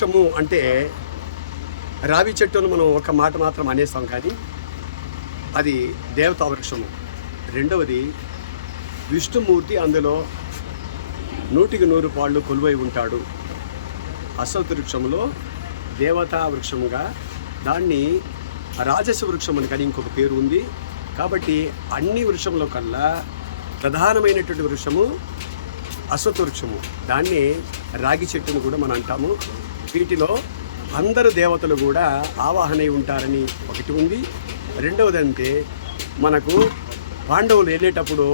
వృక్షము అంటే రావి చెట్టును మనం ఒక మాట మాత్రం అనేస్తాం, కానీ అది దేవతా వృక్షము. రెండవది విష్ణుమూర్తి అందులో 100% పాళ్ళు కొలువై ఉంటాడు. అశ్వత్థ వృక్షములో దేవతా వృక్షముగా, దాన్ని రాజస వృక్షం అని కానీ ఇంకొక పేరు ఉంది. కాబట్టి అన్ని వృక్షముల కల్లా ప్రధానమైనటువంటి వృక్షము అశ్వత్థ వృక్షము. దాన్ని రాగి చెట్టును కూడా మనం అంటాము. వీటిలో అందరు దేవతలు కూడా ఆవాహనై ఉంటారని ఒకటి ఉంది. రెండవదంటే మనకు పాండవులు వెళ్ళేటప్పుడు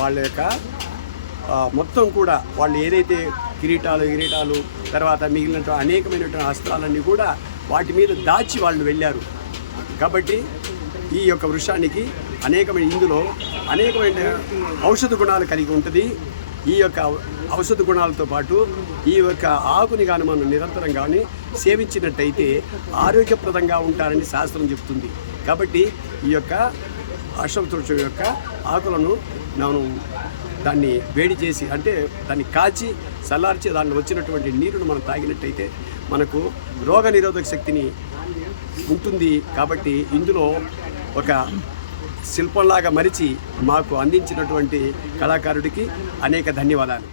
వాళ్ళ యొక్క మొత్తం కూడా వాళ్ళు ఏదైతే కిరీటాలు తర్వాత మిగిలిన అనేకమైనటువంటి అస్త్రాలన్నీ కూడా వాటి మీద దాచి వాళ్ళు వెళ్ళారు. కాబట్టి ఈ యొక్క వృక్షానికి ఇందులో అనేకమైన ఔషధ గుణాలు కలిగి ఉంటుంది. ఈ యొక్క ఔషధ గుణాలతో పాటు ఈ యొక్క ఆకుని కానీ మనం నిరంతరం కానీ సేవించినట్టయితే ఆరోగ్యప్రదంగా ఉంటారని శాస్త్రం చెప్తుంది. కాబట్టి ఈ యొక్క అశ్వత్థ వృక్షం యొక్క ఆకులను దాన్ని వేడి చేసి, అంటే దాన్ని కాచి చల్లార్చి దాంట్లో వచ్చినటువంటి నీరును మనం తాగినట్టయితే మనకు రోగ నిరోధక శక్తిని ఉంటుంది. కాబట్టి ఇందులో ఒక శిల్పంలాగా మరిచి మాకు అందించినటువంటి కళాకారుడికి అనేక ధన్యవాదాలు.